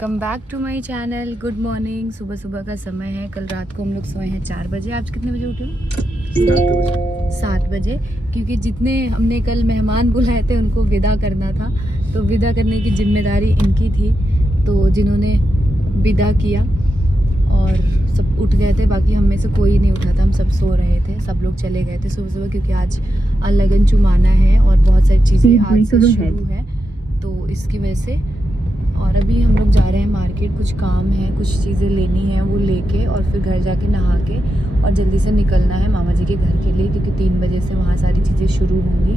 Welcome back to my channel. Good morning. सुबह सुबह का समय है। कल रात को हम लोग सोए हैं 4 बजे। आज कितने बजे उठे हो? 7 बजे। क्योंकि जितने हमने कल मेहमान बुलाए थे उनको विदा करना था, तो विदा करने की जिम्मेदारी इनकी थी, तो जिन्होंने विदा किया और सब उठ गए थे। बाकी हम में से कोई नहीं उठा था, हम सब सो रहे थे। सब लोग चले गए थे सुबह सुबह, क्योंकि आज लगन चुमाना है और बहुत सारी चीज़ें आज से शुरू है, तो इसकी वजह से। और अभी हम लोग जा रहे हैं मार्केट, कुछ काम है, कुछ चीज़ें लेनी है, वो लेके और फिर घर जाके नहा के और जल्दी से निकलना है मामा जी के घर के लिए, क्योंकि 3 बजे से वहाँ सारी चीज़ें शुरू होंगी।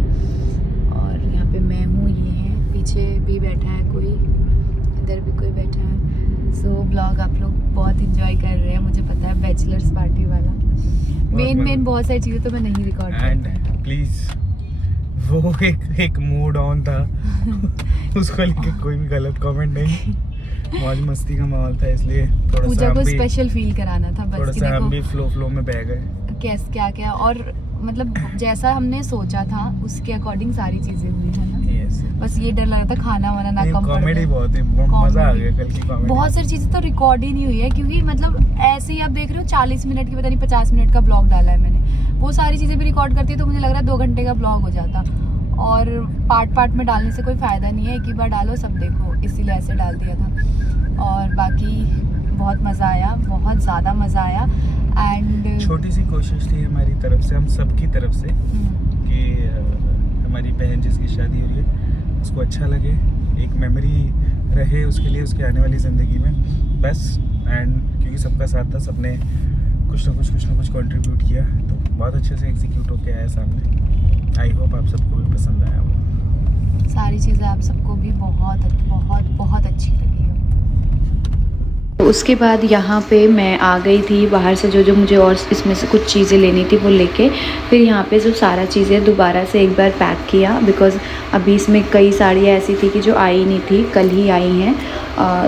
और यहाँ पे मैं हूँ, ये है, पीछे भी बैठा है कोई, इधर भी कोई बैठा है। सो ब्लॉग आप लोग बहुत इंजॉय कर रहे हैं, मुझे पता है, बैचलर्स पार्टी वाला। मेन बहुत सारी चीज़ें तो मैं नहीं रिकॉर्ड करती। प्लीज़ वो एक मूड ऑन था उसको लेके कोई भी गलत कमेंट नहीं। मौज मस्ती का माहौल था, इसलिए थोड़ा पूजा को स्पेशल फील कराना था बस। थोड़ा सा हम भी फ्लो में बह गए। कैस क्या और मतलब जैसा हमने सोचा था उसके अकॉर्डिंग सारी चीजें हुई है ना। बस ये डर लगा था खाना वाना ना कम पड़ कॉमेडी बहुत है, मजा आ गया कल की कॉमेडी। बहुत सारी चीजें तो रिकॉर्ड ही नहीं हुई है, क्योंकि मतलब ऐसे ही आप देख रहे हो 40 मिनट की, पता नहीं 50 मिनट का ब्लॉग डाला है मैंने। वो सारी चीजें भी रिकॉर्ड करती है तो मुझे लग रहा है 2 घंटे का ब्लॉग हो जाता। और पार्ट में डालने से कोई फ़ायदा नहीं है, एक ही बार डालो सब देखो, इसीलिए ऐसे डाल दिया था। और बाकी बहुत मज़ा आया, बहुत ज़्यादा मज़ा आया। एंड छोटी सी कोशिश थी हमारी तरफ से, हम सब की तरफ से, कि हमारी बहन जिसकी शादी हो रही है उसको अच्छा लगे, एक मेमोरी रहे उसके लिए, उसकी आने वाली ज़िंदगी में, बस। एंड क्योंकि सबका साथ था, सबने कुछ ना कुछ कंट्रीब्यूट किया, तो बहुत अच्छे से एग्जीक्यूट होके आया सामने। आई होप आप सबको भी पसंद आया वो सारी चीज़ें, आप सबको भी बहुत अच्छी लगी हो। उसके बाद यहाँ पे मैं आ गई थी बाहर से, जो मुझे और इसमें से कुछ चीज़ें लेनी थी वो लेके। फिर यहाँ पे जो सारा चीज़ें दोबारा से एक बार पैक किया, बिकॉज़ अभी इसमें कई साड़ियाँ ऐसी थी कि जो आई नहीं थी, कल ही आई हैं।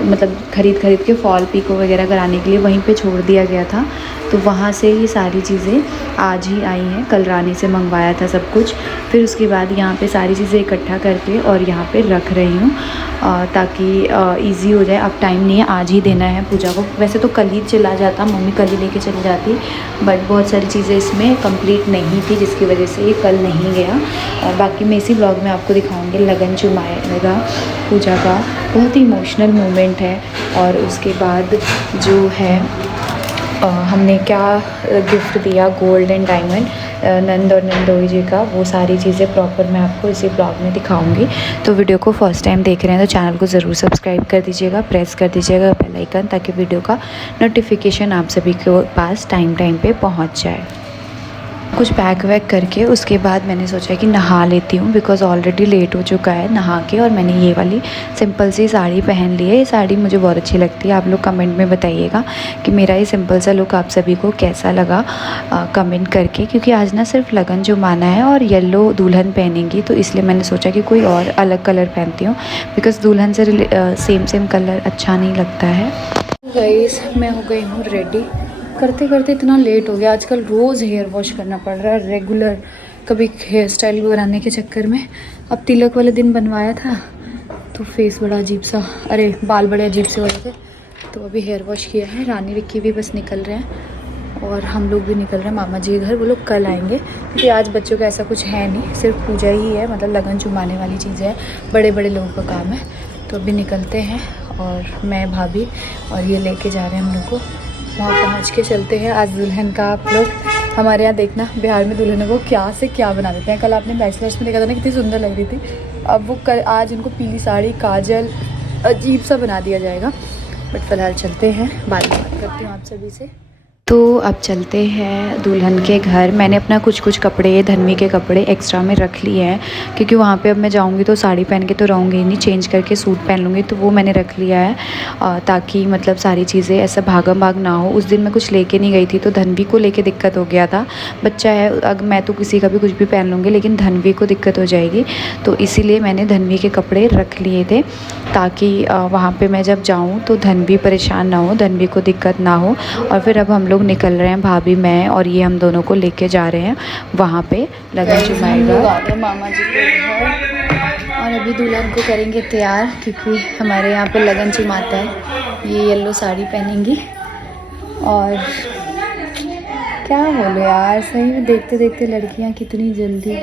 मतलब खरीद के फॉल पिको वगैरह कराने के लिए वहीं पे छोड़ दिया गया था, तो वहाँ से ये सारी चीज़ें आज ही आई हैं। कल रानी से मंगवाया था सब कुछ। फिर उसके बाद यहाँ पे सारी चीज़ें इकट्ठा करके और यहाँ पे रख रही हूँ, ताकि इजी हो जाए। अब टाइम नहीं है, आज ही देना है पूजा को। वैसे तो कल ही चला जाता, मम्मी कल ही लेके चली जाती, बट बहुत सारी चीज़ें इसमें कंप्लीट नहीं थी, जिसकी वजह से ये कल नहीं गया। और बाकी मैं इसी ब्लॉग में आपको दिखाऊंगी लगन चुमाएगा पूजा का। बहुत ही इमोशनल मोमेंट है। और उसके बाद जो है हमने क्या गिफ्ट दिया, गोल्ड एंड डायमंड, नंद और नंदोई जी का, वो सारी चीज़ें प्रॉपर मैं आपको इसी ब्लॉग में दिखाऊंगी। तो वीडियो को फर्स्ट टाइम देख रहे हैं तो चैनल को ज़रूर सब्सक्राइब कर दीजिएगा, प्रेस कर दीजिएगा बेल आइकन, ताकि वीडियो का नोटिफिकेशन आप सभी के पास टाइम पे पहुंच जाए। कुछ पैक वैक करके उसके बाद मैंने सोचा कि नहा लेती हूँ, बिकॉज़ ऑलरेडी लेट हो चुका है नहा के। और मैंने ये वाली सिंपल सी साड़ी पहन ली है। ये साड़ी मुझे बहुत अच्छी लगती है। आप लोग कमेंट में बताइएगा कि मेरा ये सिंपल सा लुक आप सभी को कैसा लगा, कमेंट करके। क्योंकि आज ना सिर्फ लगन जो माना है और येलो दुल्हन पहनेंगी, तो इसलिए मैंने सोचा कि कोई और अलग कलर पहनती हूँ, बिकॉज़ दुल्हन से सेम कलर अच्छा नहीं लगता है। गाइस, मैं हो गई हूँ रेडी। करते इतना लेट हो गया। आजकल रोज़ हेयर वॉश करना पड़ रहा है रेगुलर, कभी हेयर स्टाइल बनाने के चक्कर में। अब तिलक वाले दिन बनवाया था तो फेस बड़ा अजीब सा, अरे बाल बड़े अजीब से हो रहे थे, तो अभी हेयर वॉश किया है। रानी विक्की भी बस निकल रहे हैं और हम लोग भी निकल रहे हैं मामा जी के घर। वो लोग कल आएंगे, क्योंकि आज बच्चों का ऐसा कुछ है नहीं, सिर्फ पूजा ही है, मतलब लगन चुमाने वाली चीज़ें है, बड़े लोगों का काम है। तो अभी निकलते हैं और मैं, भाभी और ये लेके जा रहे हैं हम लोग को। वहाँ पहुँच के चलते हैं। आज दुल्हन का आप लोग हमारे यहाँ देखना, बिहार में दुल्हनों को क्या से क्या बना देते हैं। कल आपने बैचलर्स में देखा था ना, कितनी सुंदर लग रही थी। अब वो आज उनको पीली साड़ी, काजल, अजीब सा बना दिया जाएगा। बट फ़िलहाल चलते हैं, बात करती हूँ आप सभी से। तो अब चलते हैं दुल्हन के घर। मैंने अपना कुछ कपड़े, धन्वी के कपड़े एक्स्ट्रा में रख लिए हैं, क्योंकि वहाँ पे अब मैं जाऊँगी तो साड़ी पहन के तो रहूँगी नहीं, चेंज करके सूट पहन लूँगी, तो वो मैंने रख लिया है, ताकि मतलब सारी चीज़ें ऐसा भागम भाग ना हो। उस दिन मैं कुछ लेके नहीं गई थी, तो धन्वी को लेके दिक्कत हो गया था। बच्चा है, अगर मैं तो किसी का भी कुछ भी पहन लूँगी, लेकिन धन्वी को दिक्कत हो जाएगी, तो इसीलिए मैंने धन्वी के कपड़े रख लिए थे, ताकि वहाँ पर मैं जब जाऊँ तो धन्वी परेशान ना हो, धन्वी को दिक्कत ना हो। और फिर अब हम लोग निकल रहे हैं, भाभी, मैं और ये, हम दोनों को लेके जा रहे हैं वहाँ पे लगन चुमाएगा। मामा जी के घर और अभी दुल्हन को करेंगे तैयार, क्योंकि हमारे यहाँ पे लगन चुमाता है। ये येलो साड़ी पहनेंगी। और क्या बोलो यार, सही में देखते देखते लड़कियाँ कितनी जल्दी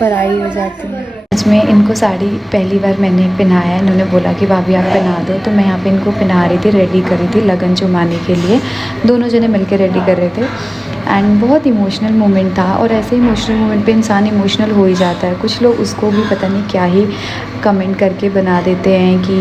पराई हो जाती हैं। आज में इनको साड़ी पहली बार मैंने पहनाया। इन्होंने बोला कि भाभी आप पहना दो, तो मैं यहाँ पे इनको पहना रही थी, रेडी कर रही थी लगन चुमाने के लिए। दोनों जने मिलकर रेडी कर रहे थे। एंड बहुत इमोशनल मोमेंट था। और ऐसे इमोशनल मोमेंट पे इंसान इमोशनल हो ही जाता है। कुछ लोग उसको भी पता नहीं क्या ही कमेंट करके बना देते हैं कि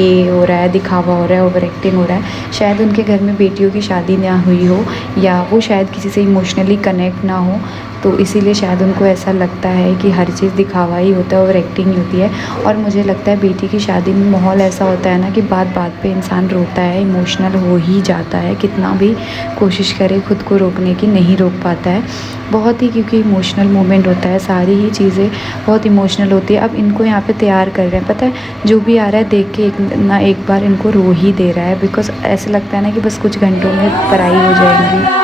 ये हो रहा है, दिखावा हो रहा है, ओवर एक्टिंग हो रहा है। शायद उनके घर में बेटियों की शादी ना हुई हो, या वो शायद किसी से इमोशनली कनेक्ट ना हो, तो इसीलिए शायद उनको ऐसा लगता है कि हर चीज़ दिखावा ही होता है, ओवर एक्टिंग ही होती है। और मुझे लगता है बेटी की शादी में माहौल ऐसा होता है ना कि बात बात पे इंसान रोता है, इमोशनल हो ही जाता है। कितना भी कोशिश करे खुद को रोकने की, नहीं रोक पाता है बहुत ही, क्योंकि इमोशनल मोमेंट होता है। सारी ही चीज़ें बहुत इमोशनल होती है। अब इनको यहाँ पे तैयार कर रहे हैं, पता है जो भी आ रहा है देख के एक बार इनको रो ही दे रहा है। बिकॉज ऐसा लगता है ना कि बस कुछ घंटों में पराई हो जाएंगी।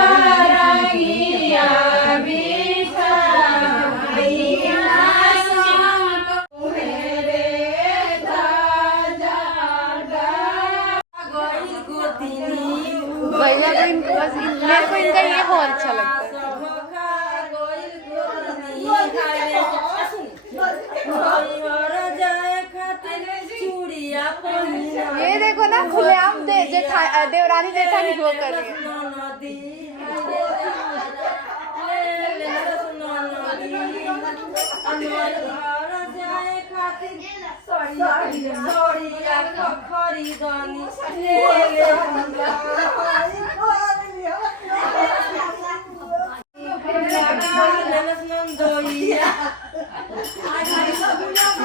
मेरे को इनका ये बहुत अच्छा लगता है। ये देखो ना, खुलेआम देवरानी जेठानी वो कर रही है।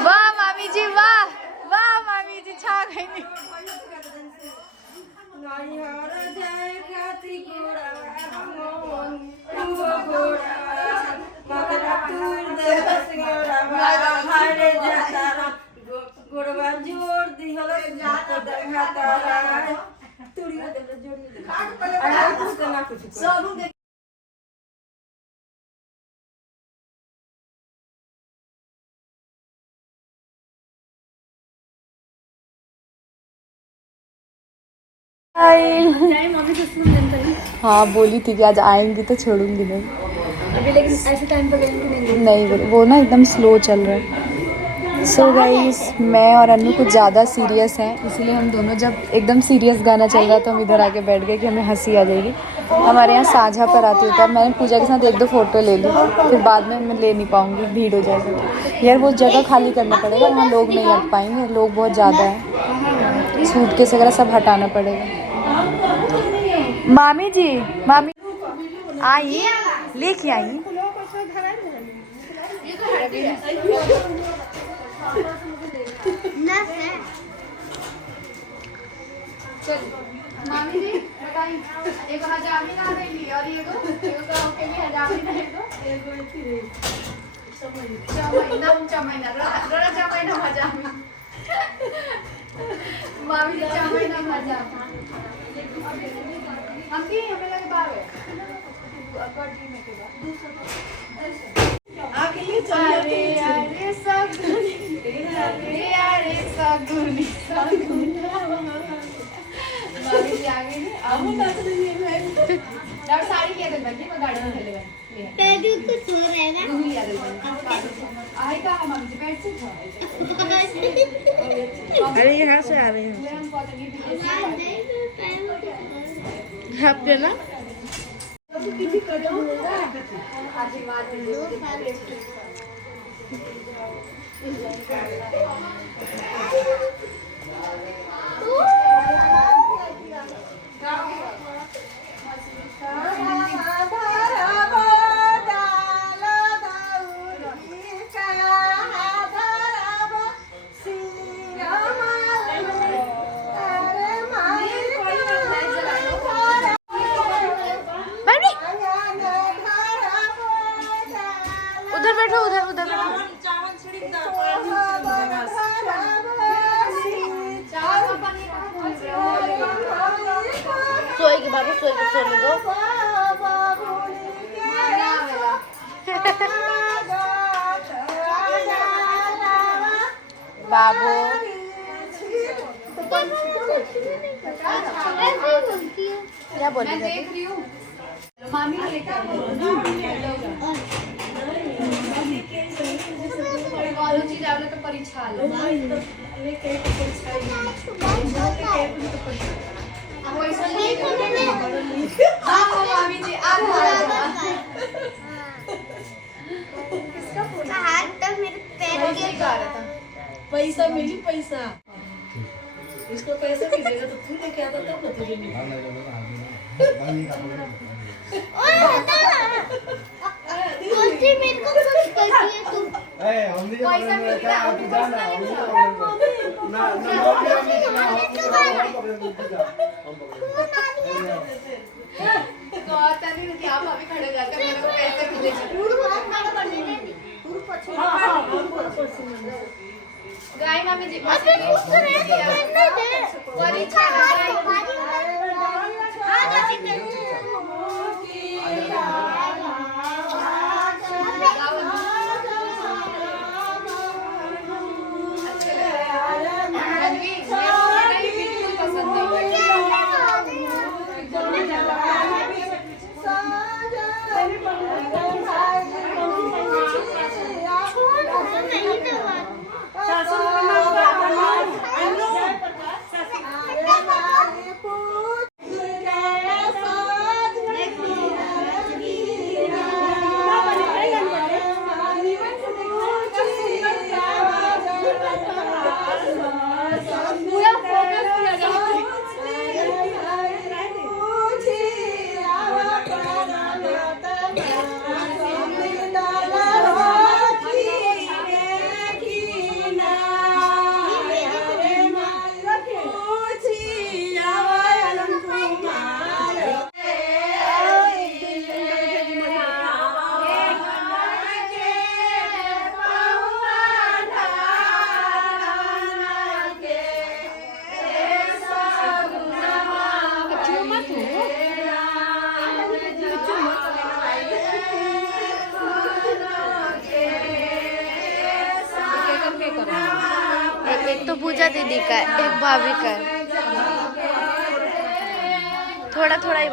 वाह मामी जी, वाह वाह मामी जी, छा गई। हाँ बोली थी कि आज आएंगी तो छोड़ूंगी नहीं अभी, लेकिन ऐसे टाइम पर नहीं बोली। वो ना एकदम स्लो चल रहा है। सो गाइस, मैं और अन्नू कुछ ज़्यादा सीरियस हैं, इसीलिए हम दोनों जब एकदम सीरियस गाना चल रहा तो हम इधर आके बैठ गए कि हमें हंसी आ जाएगी। हमारे यहाँ साझा पर आती होता है। मैंने पूजा के साथ 1-2 फ़ोटो ले ली, फिर बाद में मैं ले नहीं पाऊँगी, भीड़ हो जाएगी यार। वो जगह खाली करना पड़ेगा, वहाँ लोग नहीं लग पाएंगे, लोग बहुत ज़्यादा हैं। सूटकेस वगैरह सब हटाना पड़ेगा। मामी जी, मामी आई, लेके आई। मामी जी बताइए, एक हजामी ना देंगी और ये दो, एक तो के लिए हजामी ना दो, एक दो इतनी रही। चमैना रोड़ा चमैना हजामी। मामी जी चमैना हजामी। हम भी हमें लगे बार है। अकॉर्डिंग में के बाद। आगे ये चलिए। अरे सगुनी, अरे सगुनी, सगुनी। मामी जी आगे नहीं, अब बात नहीं है। डॉक्टर साड़ी क्या देना कि मैं गाड़ी में चले गए। तेरे को सो रहेगा। तू ही आ जा। आई का मामी जी बैठ से। अरे यहाँ से आ रहे हैं। आप देना। उधर बैठो, उधर उधर सोएगी बाबू, सोएगी, सोने दो। बाबू। क्या बोल रही है? मामी चीज आवले तो परीक्षा आलो मामी जी पैसा मिली पैसा इसको पैसा मिलेगा तो तू लेके आता तब ना तुझे मेरे को कुछ करती है तू पैसा मिलेगा क्या भाभी खड़े जाकर मेरे को पैसे मिलेगा। गाय मामी जी एक तो पूजा दीदी का एक भाभी का थोड़ा थोड़ा ही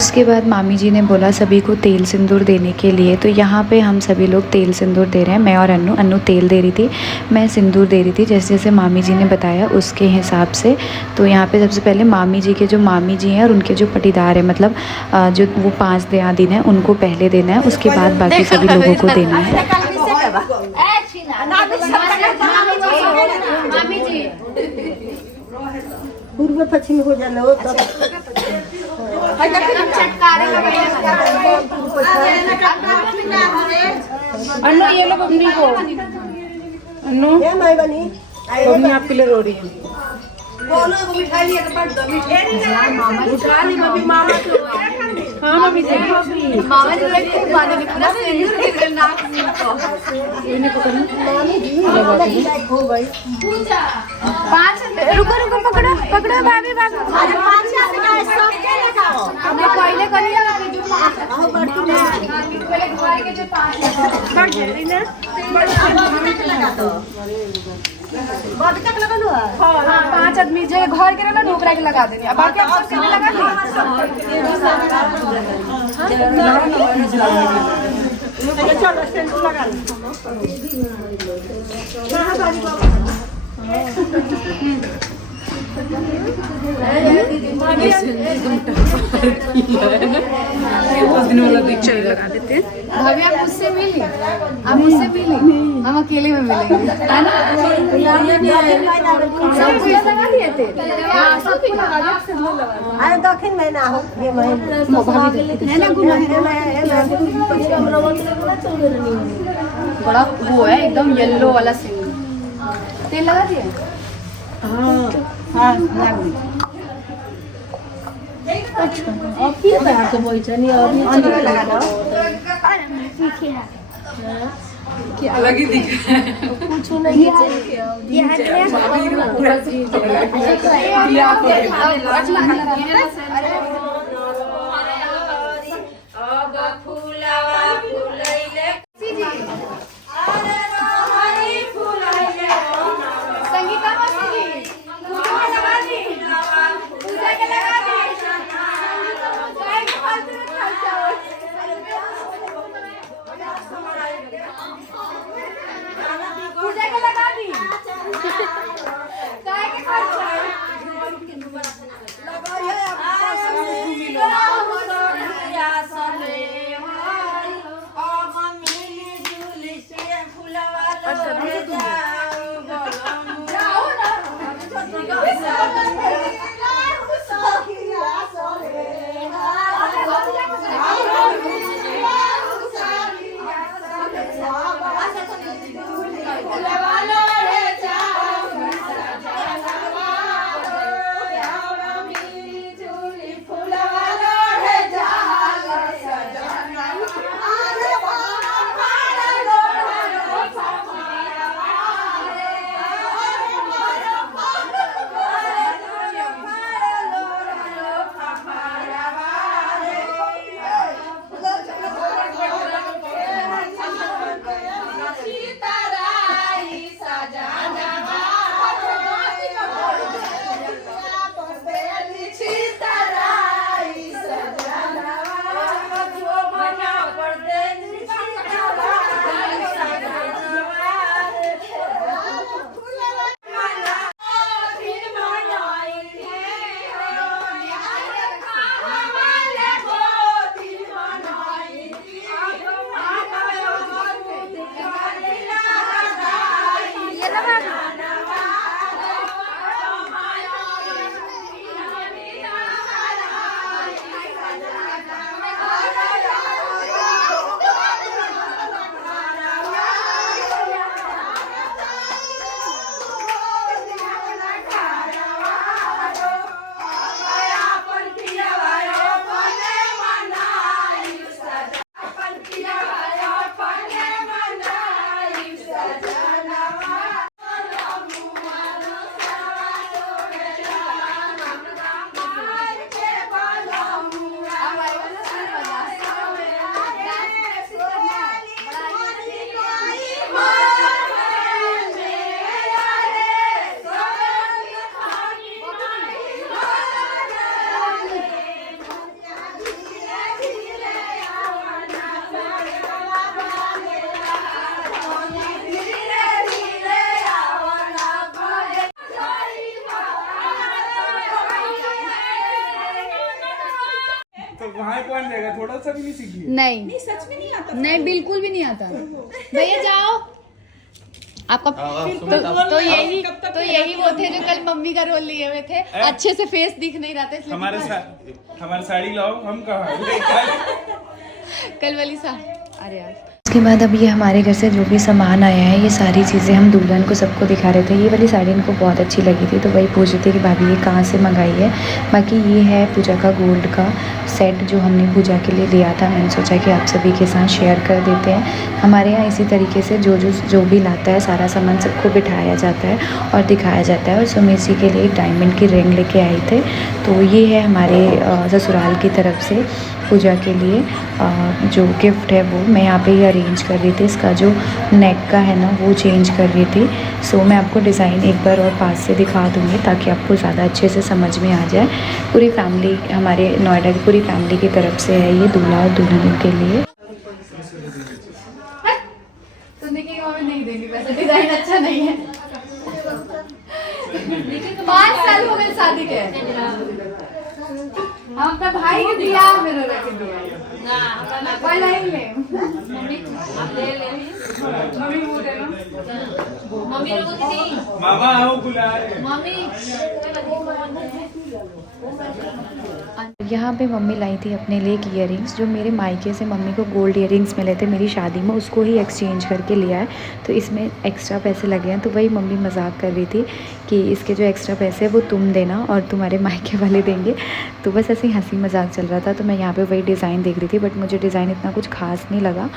उसके बाद मामी जी ने बोला सभी को तेल सिंदूर देने के लिए। तो यहाँ पे हम सभी लोग तेल सिंदूर दे रहे हैं। मैं और अन्नू तेल दे रही थी, मैं सिंदूर दे रही थी, जैसे जैसे मामी जी ने बताया उसके हिसाब से। तो यहाँ पे सबसे पहले मामी जी के जो मामी जी हैं और उनके जो पटीदार हैं, मतलब जो वो 5 दिन हैं, उनको पहले देना है। उसके बाद बाकी सभी लोगों को देना है। पूर्व पश्चिम हो जाना हो तब अन्नू ये लो बबनी को, अन्नू ये नहीं बनी बबनी आपके लिए रो रही है। बोलो को मिठाई लिए तो पड़ दो मिठाई मामा उठाली बबी मामा को। हाँ मम्मी जी मामा जी लोग खूब बांधे पूरा सिंदूर के नाक में को ये नहीं पकड़ना मामी जी लाइक हो गई 5 रुको पकड़ो भाभी अरे 5 आदमी सब के लगाओ हमने पहले कर लिया जो 5 आओ बड़ी पहले घुमाए के जो 5 कट जाए ना तो बाद तक लगा लो हाँ 5 आदमी जो घर के रहला ओकरा के लगा देनी अब बाकी आप सबके लगा दी चलो स्टैंड लगा लगा देते हैं। भाभी आप मुझसे मिली हम अकेले में मिलेंगे है ना सबको ये लगा दिए थे सबको लगा दिया अरे दक्षिण महीना हो ये महीना बड़ा वो है एकदम येलो वाला सिंग तेल लगा दिए हाँ अब की बात तो बोल चली और नीचे लगा दो क्या अलग ही दिख रहा है कुछ नहीं तो वहाँ कौन जाएगा? थोड़ा सा भी नहीं सीखी? नहीं सच में नहीं आता नहीं बिल्कुल भी नहीं आता भैया जाओ आपका तो यही वो थे जो कल मम्मी का रोल लिए हुए थे अच्छे से फेस दिख नहीं रहा था इसलिए हमारी साड़ी लाओ हम कहाँ कल वाली साड़ी अरे यार उसके बाद अब ये हमारे घर से जो भी सामान आया है ये सारी चीज़ें हम दुल्हन को सबको दिखा रहे थे। ये वाली साड़ी इनको बहुत अच्छी लगी थी तो वही पूछ रही थी कि भाभी ये कहाँ से मंगाई है। बाकी ये है पूजा का गोल्ड का सेट जो हमने पूजा के लिए लिया था। मैंने सोचा कि आप सभी के साथ शेयर कर देते हैं। हमारे यहाँ इसी तरीके से जो भी लाता है सारा सामान सबको बिठाया जाता है और दिखाया जाता है। और सुमित जी के लिए डायमंड की रिंग लेके आए थे तो ये है हमारे ससुराल की तरफ से पूजा के लिए जो गिफ्ट है वो मैं यहाँ पे ही अरेंज कर रही थी। इसका जो नेक का है ना वो चेंज कर रही थी। सो मैं आपको डिज़ाइन एक बार और पास से दिखा दूँगी ताकि आपको ज़्यादा अच्छे से समझ में आ जाए। पूरी फैमिली, हमारे नोएडा की पूरी फैमिली की तरफ से है ये दूल्हा और दुल्हन के लिए। नहीं देंगे पैसे, डिजाइन अच्छा नहीं है। 5 साल हो गए शादी के, हम अपना भाई को दिया मेरे रख दिया ना पहले ही ले मम्मी आप ले मम्मी वो दे लो मम्मी लोगों की नहीं मामा आओ बुला रहे मम्मी। यहाँ पे मम्मी लाई थी अपने लिए ईयरिंग्स जो मेरे मायके से मम्मी को गोल्ड ईयरिंग्स मिले थे मेरी शादी में, उसको ही एक्सचेंज करके लिया है। तो इसमें एक्स्ट्रा पैसे लगे हैं, तो वही मम्मी मजाक कर रही थी कि इसके जो एक्स्ट्रा पैसे हैं वो तुम देना और तुम्हारे मायके वाले देंगे। तो बस ऐसे ही हंसी मजाक चल रहा था। तो मैं यहाँ पे वही डिज़ाइन देख रही थी, बट मुझे डिज़ाइन इतना कुछ खास नहीं लगा।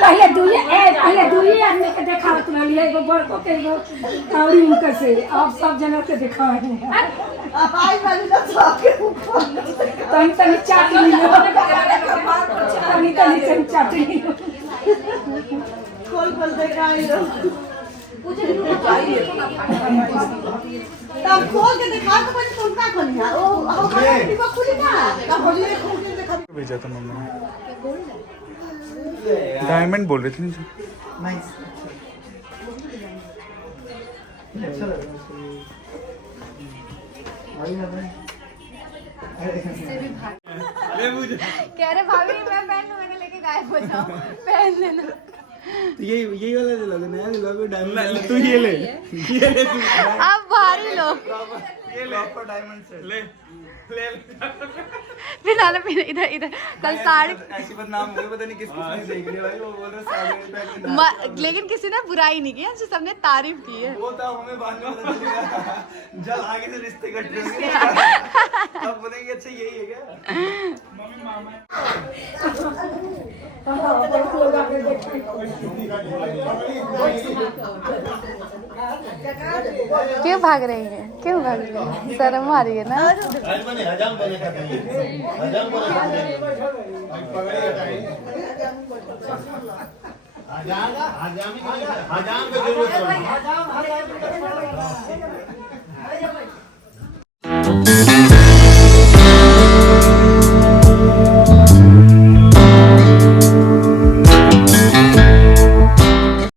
पहले दूरी आदमी के देखा तुम लिए एगो बड़को के एगो कावड़ी उनके से अब सब जन के दिखा है आई वाली ना सबके ऊपर तनी तनी चाटनी तनी चाटनी खोल खोल दिखाई लो तब खोल के दिखा तो पहले तुम का खोलिया ओ हम खुली ना तब खोलिए खोल के दिखा भेजा था मम्मी ने। डायमंड बोल रही थी नहीं कह रहे भाभी मैं पहन लूं, मैंने लेके गायब हो जाऊं, पहन लेना। यही वाला दिलोगे नया दिलोगे डायमंड तू ये ले तू अब भारी लो ये ले डायमंड से ले फिर आना फिर इधर इधर कल साड़ी ऐसी बदनाम हुई पता नहीं किस किसने देख लिया भाई वो बोल रहा साड़ी पहन के लेकिन किसी ने बुराई नहीं की, सबने तारीफ की है। वो तो हमें बाद में पता चलेगा जब आगे से रिश्ते कट रहे तब बोलेंगे अच्छा यही है क्या मम्मी मामा क्यों भाग रही है, क्यों भाग रही है? शर्म आ रही है ना। हजाम की जरूरत